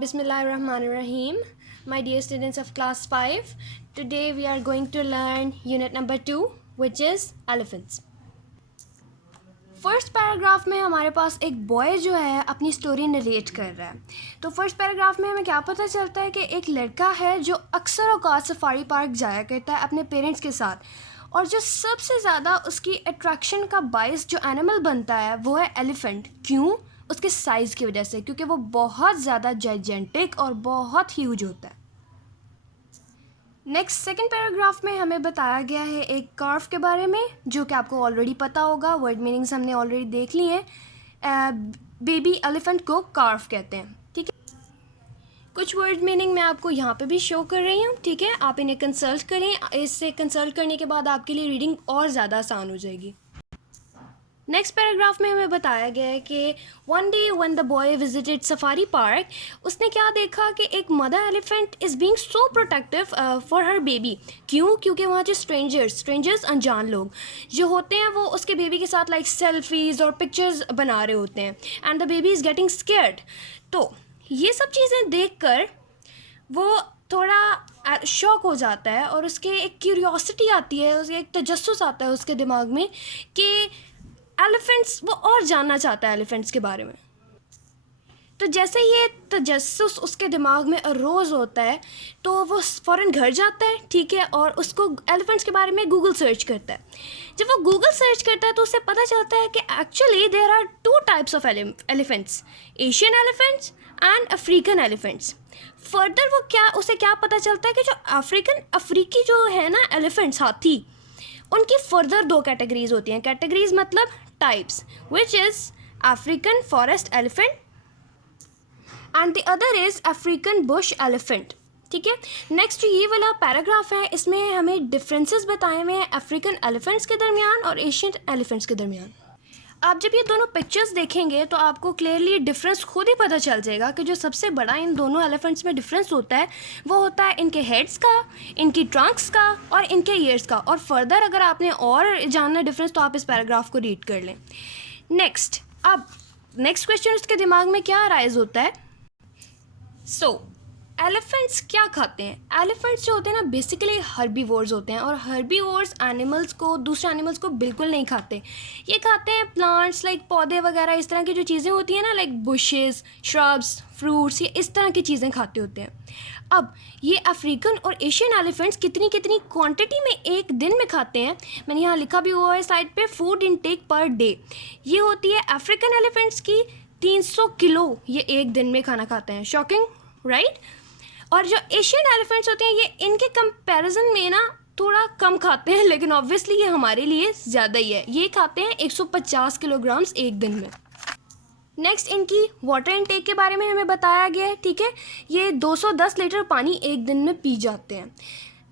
Bismillahirrahmanirrahim. My dear students of class 5, today we are going to learn unit number 2, which is elephants. First paragraph में हमारे पास एक boy जो है अपनी story narrate कर रहा है. तो फर्स्ट पैराग्राफ में हमें क्या पता चलता है कि एक लड़का है जो अक्सर औकात सफारी पार्क जाया करता है अपने पेरेंट्स के साथ, और जो सबसे ज़्यादा उसकी अट्रैक्शन का बाइस जो एनिमल बनता है वो है एलिफेंट. क्यों? उसके साइज़ की वजह से, क्योंकि वो बहुत ज़्यादा जाइजेंटिक और बहुत ह्यूज होता है. नेक्स्ट सेकंड पैराग्राफ में हमें बताया गया है एक कार्व के बारे में, जो कि आपको ऑलरेडी पता होगा. वर्ड मीनिंग्स हमने ऑलरेडी देख लिए हैं. बेबी एलिफेंट को कार्व कहते हैं. ठीक है, कुछ वर्ड मीनिंग मैं आपको यहाँ पे भी शो कर रही हूँ. ठीक है, आप इन्हें कंसल्ट करें. इससे कंसल्ट करने के बाद आपके लिए रीडिंग और ज़्यादा आसान हो जाएगी. नेक्स्ट पैराग्राफ में हमें बताया गया है कि one day when the boy visited safari park, उसने क्या देखा कि एक mother elephant is being so protective for her baby. क्यों? क्योंकि वहाँ जो स्ट्रेंजर्स अनजान लोग जो होते हैं वो उसके बेबी के साथ लाइक सेल्फीज़ और पिक्चर्स बना रहे होते हैं, and the baby is getting scared. तो ये सब चीज़ें देख कर वो थोड़ा शॉक हो जाता है और उसके एक क्यूरियोसिटी आती है, उसके एक तजस्सुस आता है उसके दिमाग में कि एलिफेंट्स, वो और जानना चाहता है एलिफेंट्स के बारे में. तो जैसे ये तजस्सुस उसके दिमाग में अरोज़ होता है तो वो फ़ौरन घर जाता है. ठीक है, और उसको एलिफेंट्स के बारे में गूगल सर्च करता है. जब वो गूगल सर्च करता है तो उसे पता चलता है कि actually there are two types of elephants, Asian elephants and African elephants. Further उसे क्या पता चलता है कि जो अफ्रीकी जो है ना एलिफेंट्स, हाथी, उनकी फर्दर दो कैटेगरीज होती हैं. कैटेगरीज मतलब types, which is African forest elephant and the other is African Bush elephant. ठीक है, नेक्स्ट ये वाला पैराग्राफ है, इसमें हमें डिफरेंसेस बताए हुए हैं अफ्रीकन एलिफेंट्स के दरमियान और एशियन एलिफेंट्स के दरमियान. आप जब ये दोनों पिक्चर्स देखेंगे तो आपको क्लियरली डिफरेंस खुद ही पता चल जाएगा कि जो सबसे बड़ा इन दोनों एलिफेंट्स में डिफरेंस होता है वो होता है इनके हेड्स का, इनकी ट्रंक्स का और इनके ईयर्स का. और फर्दर अगर आपने और जानना डिफरेंस तो आप इस पैराग्राफ को रीड कर लें. अब नेक्स्ट क्वेश्चन उसके दिमाग में क्या अराइज होता है. एलिफेंट्स क्या खाते हैं? एलिफेंट्स जो होते हैं ना बेसिकली हर्बीवोर्स होते हैं, और हर्बीवोर्स एनिमल्स को, दूसरे एनिमल्स को बिल्कुल नहीं खाते. ये खाते हैं प्लांट्स लाइक पौधे वगैरह, इस तरह की जो चीज़ें होती हैं ना लाइक बुशेस, श्रब्स, फ्रूट्स, ये इस तरह की चीज़ें खाते होते हैं. अब ये अफ्रीकन और एशियन एलिफेंट्स कितनी क्वांटिटी में एक दिन में खाते हैं, मैंने यहाँ लिखा भी हुआ है साइड पे, फूड इनटेक पर डे. ये होती है अफ्रीकन एलिफेंट्स की 300 किलो ये एक दिन में खाना खाते हैं. Shocking, right? और जो एशियन एलिफेंट्स होते हैं ये इनके कंपैरिजन में ना थोड़ा कम खाते हैं, लेकिन ऑब्वियसली ये हमारे लिए ज़्यादा ही है. ये खाते हैं 150 किलोग्राम्स एक दिन में. नेक्स्ट इनकी वाटर इनटेक के बारे में हमें बताया गया है. ठीक है, ये 210 लीटर पानी एक दिन में पी जाते हैं.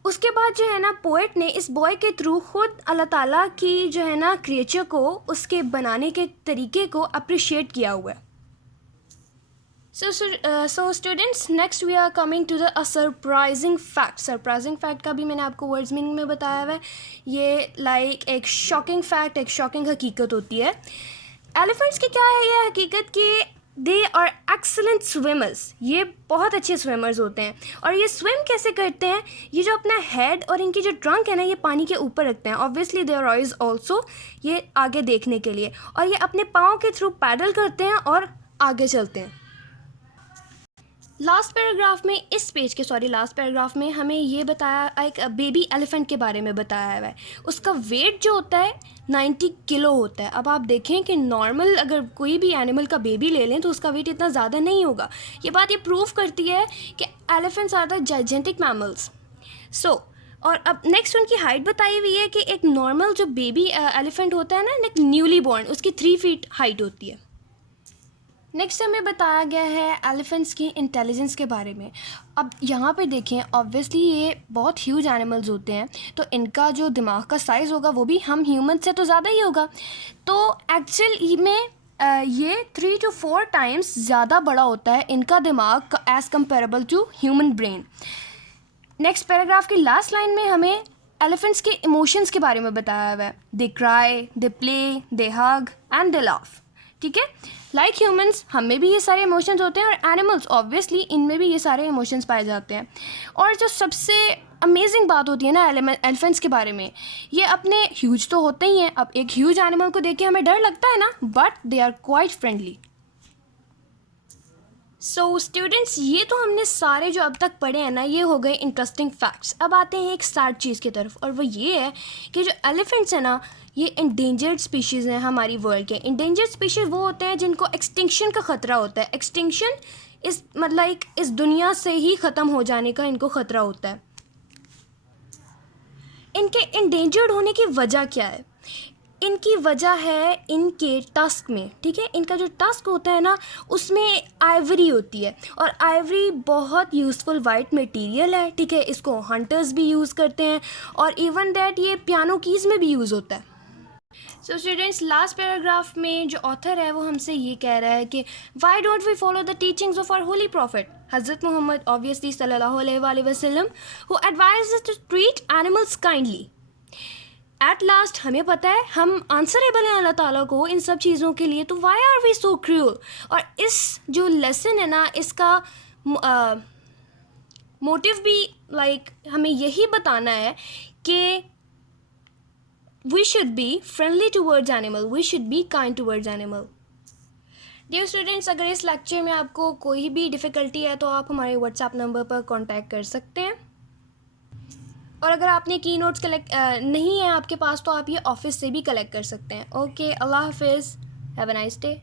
उसके बाद जो है ना पोएट ने इस बॉय के थ्रू खुद अल्लाह ताला की जो है ना क्रिएचर को, उसके बनाने के तरीके को अप्रिशिएट किया हुआ है. So students, next we are coming to a surprising fact. Surprising fact का भी मैंने आपको वर्ड्स मीनिंग में बताया हुआ है. ये लाइक एक शॉकिंग फैक्ट, एक शॉकिंग हकीकत होती है. एलिफेंट्स की क्या है ये हकीकत कि दे आर एक्सलेंट स्विमर्स. ये बहुत अच्छे स्विमर्स होते हैं. और ये स्विम कैसे करते हैं? ये जो अपना हेड और इनकी जो ट्रंक है ना, ये पानी के ऊपर रखते हैं. ऑब्वियसली देयर आइज ऑल्सो, ये आगे देखने के लिए, और ये अपने पाँव के थ्रू पैडल करते हैं और आगे चलते हैं. लास्ट पैराग्राफ में हमें ये बताया, एक बेबी एलिफेंट के बारे में बताया हुआ है. उसका वेट जो होता है 90 किलो होता है. अब आप देखें कि नॉर्मल अगर कोई भी एनिमल का बेबी ले लें तो उसका वेट इतना ज़्यादा नहीं होगा. ये बात ये प्रूव करती है कि elephants are the gigantic mammals. और अब नेक्स्ट उनकी हाइट बताई हुई है कि एक नॉर्मल जो बेबी एलिफेंट होता है ना, एक न्यूली बॉर्न, उसकी 3 फीट हाइट होती है. नेक्स्ट हमें बताया गया है एलिफेंट्स की इंटेलिजेंस के बारे में. अब यहाँ पे देखें, ऑब्वियसली ये बहुत ह्यूज एनिमल्स होते हैं, तो इनका जो दिमाग का साइज़ होगा वो भी हम ह्यूमन से तो ज़्यादा ही होगा. तो एक्चुअल में ये 3 to 4 टाइम्स ज़्यादा बड़ा होता है इनका दिमाग as comparable to human brain. Next paragraph की लास्ट लाइन में हमें एलिफेंट्स के इमोशंस के बारे में बताया हुआ है. दे cry, they play, they hug and they laugh. ठीक है। लाइक ह्यूमंस हम में भी ये सारे इमोशंस होते हैं और एनिमल्स ऑब्वियसली इनमें भी ये सारे इमोशंस पाए जाते हैं। और जो सबसे अमेजिंग बात होती है ना एलिफेंट्स के बारे में, ये अपने ह्यूज तो होते ही हैं। अब एक ह्यूज एनिमल को देख के हमें डर लगता है ना, but they are quite friendly. So students, ये तो हमने सारे जो अब तक पढ़े हैं ना, ये हो गए इंटरेस्टिंग फैक्ट्स। अब आते हैं एक सैड चीज़ की तरफ, और वो ये है कि जो एलिफेंट्स हैं ना, ये इंडेंजर्ड स्पीशीज़ हैं हमारी वर्ल्ड के। इंडेंजर्ड स्पीशीज़ वो होते हैं जिनको एक्सटिंक्शन का ख़तरा होता है। एक्सटिंक्शन इस मतलब इस दुनिया से ही ख़त्म हो जाने का इनको ख़तरा होता है। इनके इंडेंजर्ड होने की वजह क्या है? इनकी वजह है इनके टस्क में, ठीक है। इनका जो टस्क होता है ना, उसमें आइवरी होती है, और आइवरी बहुत यूज़फुल वाइट मटेरियल है, ठीक है। इसको हंटर्स भी यूज़ करते हैं, और इवन दैट ये पियानो कीज़ में भी यूज़ होता है। सो स्टूडेंट्स, लास्ट पैराग्राफ में जो ऑथर है वो हमसे ये कह रहा है कि why don't we follow the teachings of our holy prophet हज़रत मोहम्मद ऑब्वियसली सल्लल्लाहु अलैहि वसल्लम, who advise to treat animals kindly. At last हमें पता है हम आंसरेबल हैं अल्लाह ताला को इन सब चीज़ों के लिए, तो why are we so cruel. और इस जो लेसन है ना, इसका मोटिव भी हमें यही बताना है कि we should be friendly towards animal, we should be kind towards animal. Dear students, अगर इस लेक्चर में आपको कोई भी डिफ़िकल्टी है तो आप हमारे व्हाट्सएप नंबर पर कॉन्टैक्ट कर सकते हैं, और अगर आपने की नोट्स कलेक्ट नहीं है आपके पास तो आप ये ऑफिस से भी कलेक्ट कर सकते हैं। ओके, अल्लाह हाफिज़, हैव अ नाइस डे।